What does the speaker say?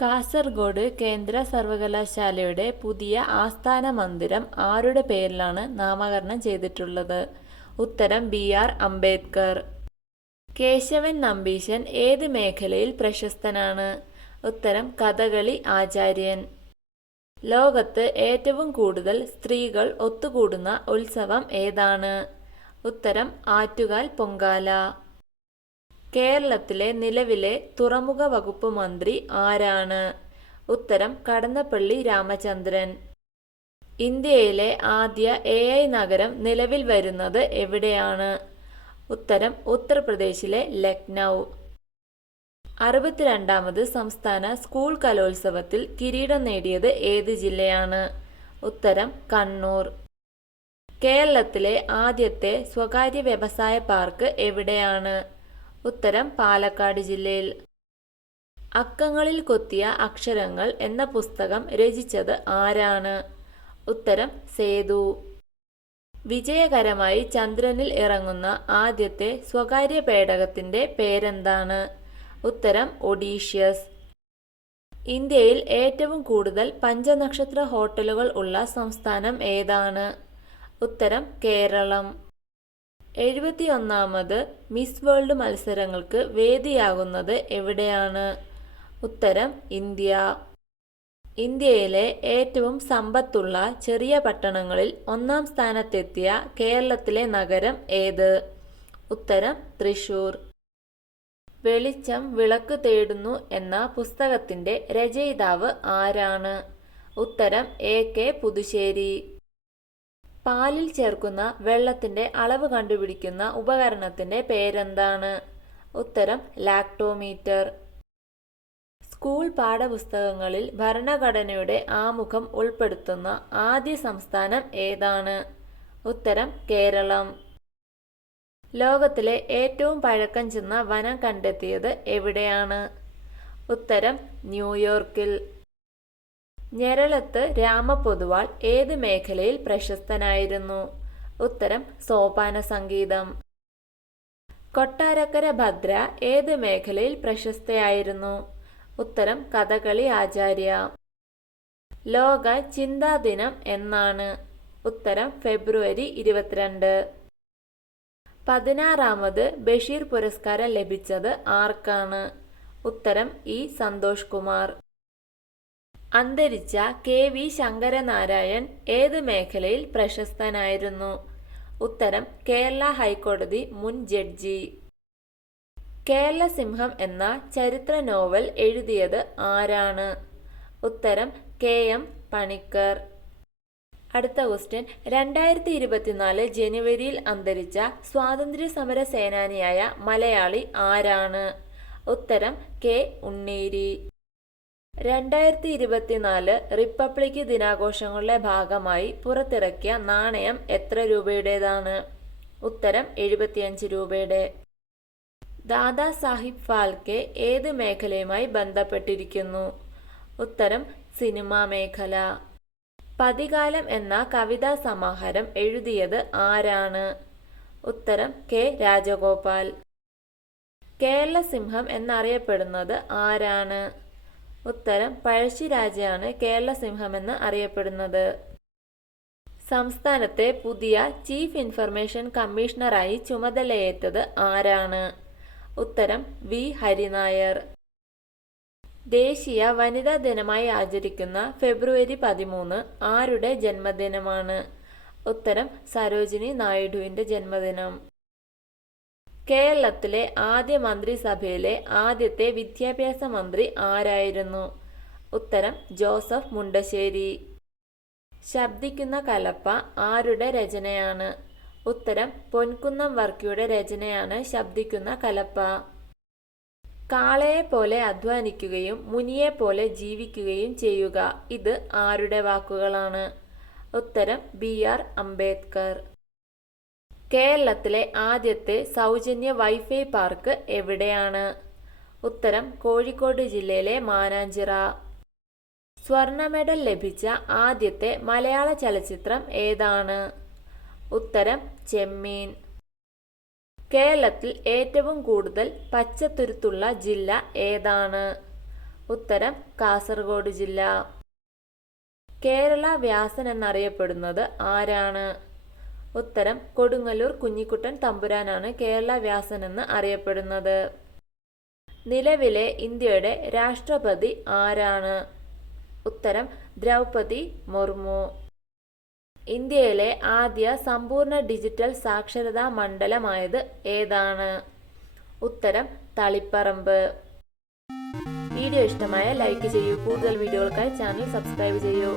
കാസർഗോഡ് കേന്ദ്ര സർവകലാശാലയുടെ പുതിയ ആസ്ഥാന മന്ദിരം ആരുടെ പേരിലാണ് നാമകരണം ചെയ്തിട്ടുള്ളത്? ഉത്തരം ബി.ആർ. അംബേദ്കർ. കേശവൻ നമ്പീശൻ ഏത് മേഖലയിൽ പ്രശസ്തനാണ്? ഉത്തരം കഥകളി ആചാര്യൻ. ലോകത്ത് ഏറ്റവും കൂടുതൽ സ്ത്രീകൾ ഒത്തുകൂടുന്ന ഉത്സവം ഏതാണ്? ഉത്തരം ആറ്റുകാൽ പൊങ്കാല. കേരളത്തിലെ നിലവിലെ തുറമുഖ വകുപ്പ് മന്ത്രി ആരാണ്? ഉത്തരം കടന്നപ്പള്ളി രാമചന്ദ്രൻ. ഇന്ത്യയിലെ ആദ്യ AI നഗരം നിലവിൽ വരുന്നത് എവിടെയാണ്? ഉത്തരം ഉത്തർപ്രദേശിലെ ലക്നൗ. 62ാമത് സംസ്ഥാന സ്കൂൾ കലോത്സവത്തിൽ കിരീടം നേടിയത് ഏത് ജില്ലയാണ്? ഉത്തരം കണ്ണൂർ. കേരളത്തിലെ ആദ്യത്തെ സ്വകാര്യ വ്യവസായ പാർക്ക് എവിടെയാണ്? ഉത്തരം പാലക്കാട് ജില്ലയിൽ. അക്കങ്ങളിൽ കൊത്തിയ അക്ഷരങ്ങൾ എന്ന പുസ്തകം രചിച്ചത് ആരാണ്? ഉത്തരം സേതു. വിജയകരമായി ചന്ദ്രനിൽ ഇറങ്ങുന്ന ആദ്യത്തെ സ്വകാര്യ പേടകത്തിന്റെ പേരെന്താണ്? ഉത്തരം ഒഡീഷ്യസ്. ഇന്ത്യയിൽ ഏറ്റവും കൂടുതൽ പഞ്ചനക്ഷത്ര ഹോട്ടലുകൾ ഉള്ള സംസ്ഥാനം ഏതാണ്? ഉത്തരം കേരളം. 71ാമത് മിസ് വേൾഡ് മത്സരങ്ങൾക്ക് വേദിയാകുന്നത് എവിടെയാണ്? ഉത്തരം ഇന്ത്യ. ഇന്ത്യയിലെ ഏറ്റവും സമ്പത്തുള്ള ചെറിയ പട്ടണങ്ങളിൽ ഒന്നാം സ്ഥാനത്തെത്തിയ കേരളത്തിലെ നഗരം ഏത്? ഉത്തരം തൃശൂർ. വെളിച്ചം വിളക്ക് തേടുന്നു എന്ന പുസ്തകത്തിന്റെ രചയിതാവ് ആരാണ്? ഉത്തരം A.K. പുതുശ്ശേരി. പാലിൽ ചേർക്കുന്ന വെള്ളത്തിന്റെ അളവ് കണ്ടുപിടിക്കുന്ന ഉപകരണത്തിന്റെ പേരെന്താണ്? ഉത്തരം ലാക്ടോമീറ്റർ. സ്കൂൾ പാഠപുസ്തകങ്ങളിൽ ഭരണഘടനയുടെ ആമുഖം ഉൾപ്പെടുത്തുന്ന ആദ്യ സംസ്ഥാനം ഏതാണ്? ഉത്തരം കേരളം. ലോകത്തിലെ ഏറ്റവും പഴക്കം ചെന്ന വനം കണ്ടെത്തിയത് എവിടെയാണ്? ഉത്തരം ന്യൂയോർക്കിൽ. ഞെരളത്ത് രാമപൊതുവാൾ ഏത് മേഖലയിൽ പ്രശസ്തനായിരുന്നു? ഉത്തരം സോപാന സംഗീതം. കൊട്ടാരക്കര ഭദ്ര ഏത് മേഖലയിൽ പ്രശസ്തയായിരുന്നു? ഉത്തരം കഥകളി ആചാര്യ. ലോക ചിന്താ ദിനം എന്നാണ്? ഉത്തരം ഫെബ്രുവരി 22. 16ാമത് ബഷീർ പുരസ്കാരം ലഭിച്ചത് ആർക്കാണ്? ഉത്തരം ഇ. സന്തോഷ് കുമാർ. അന്തരിച്ച K.V. ശങ്കരനാരായൺ ഏത് മേഖലയിൽ പ്രശസ്തനായിരുന്നു? ഉത്തരം കേരള ഹൈക്കോടതി മുൻ ജഡ്ജി. കേരള സിംഹം എന്ന ചരിത്ര നോവൽ എഴുതിയത് ആരാണ്? ഉത്തരം K.M. പണിക്കർ. അടുത്ത ക്വസ്റ്റ്യൻ. 2024 ജനുവരിയിൽ അന്തരിച്ച സ്വാതന്ത്ര്യ സമര സേനാനിയായ മലയാളി ആരാണ്? ഉത്തരം K. ഉണ്ണീരി. 2024 റിപ്പബ്ലിക് ദിനാഘോഷങ്ങളുടെ ഭാഗമായി പുറത്തിറക്കിയ നാണയം എത്ര രൂപയുടേതാണ്? ഉത്തരം 75 രൂപയുടെ. ദാദാ സാഹിബ് ഫാൽക്കെ ഏത് മേഖലയുമായി ബന്ധപ്പെട്ടിരിക്കുന്നു? ഉത്തരം സിനിമാ മേഖല. പതികാലം എന്ന കവിതാ സമാഹാരം എഴുതിയത് ആരാണ്? ഉത്തരം K. രാജഗോപാൽ. കേരള സിംഹം എന്നറിയപ്പെടുന്നത് ആരാണ്? ഉത്തരം പഴശ്ശിരാജയാണ് കേരള സിംഹമെന്ന് അറിയപ്പെടുന്നത്. സംസ്ഥാനത്തെ പുതിയ ചീഫ് ഇൻഫർമേഷൻ കമ്മീഷണറായി ചുമതലയേറ്റത് ആരാണ്? ഉത്തരം വി. ഹരിനായർ. ദേശീയ വനിതാ ദിനമായി ആചരിക്കുന്ന ഫെബ്രുവരി 13 ആരുടെ ജന്മദിനമാണ്? ഉത്തരം സരോജിനി നായിഡുവിന്റെ ജന്മദിനം. കേരളത്തിലെ ആദ്യ മന്ത്രിസഭയിലെ ആദ്യത്തെ വിദ്യാഭ്യാസ മന്ത്രി ആരായിരുന്നു? ഉത്തരം ജോസഫ് മുണ്ടശ്ശേരി. ശബ്ദിക്കുന്ന കലപ്പ ആരുടെ രചനയാണ്? ഉത്തരം പൊൻകുന്നം വർക്കിയുടെ രചനയാണ് ശബ്ദിക്കുന്ന കലപ്പ. കാളയെപ്പോലെ അധ്വാനിക്കുകയും മുനിയെപ്പോലെ ജീവിക്കുകയും ചെയ്യുക, ഇത് ആരുടെ വാക്കുകളാണ്? ഉത്തരം ബി.ആർ. അംബേദ്കർ. കേരളത്തിലെ ആദ്യത്തെ സൗജന്യ വൈഫൈ പാർക്ക് എവിടെയാണ്? ഉത്തരം കോഴിക്കോട് ജില്ലയിലെ മാനാഞ്ചിറ. സ്വർണ്ണ മെഡൽ ലഭിച്ച ആദ്യത്തെ മലയാള ചലച്ചിത്രം ഏതാണ്? ഉത്തരം ചെമ്മീൻ. കേരളത്തിൽ ഏറ്റവും കൂടുതൽ പച്ചത്തുരുത്തുള്ള ജില്ല ഏതാണ്? ഉത്തരം കാസർഗോഡ് ജില്ല. കേരള വ്യാസൻ എന്നറിയപ്പെടുന്നത് ആരാണ്? ഉത്തരം കൊടുങ്ങല്ലൂർ കുഞ്ഞിക്കുട്ടൻ തമ്പുരാനാണ് കേരള വ്യാസൻ എന്ന് അറിയപ്പെടുന്നത്. നിലവിലെ ഇന്ത്യയുടെ രാഷ്ട്രപതി ആരാണ്? ഉത്തരം ദ്രൗപദി മുർമു. ഇന്ത്യയിലെ ആദ്യ സമ്പൂർണ്ണ ഡിജിറ്റൽ സാക്ഷരതാ മണ്ഡലമായത് ഏതാണ്? ഉത്തരം തളിപ്പറമ്പ്. വീഡിയോ ഇഷ്ടമായ ലൈക്ക് ചെയ്യൂ. കൂടുതൽ വീഡിയോകൾക്കായി ചാനൽ സബ്സ്ക്രൈബ് ചെയ്യൂ.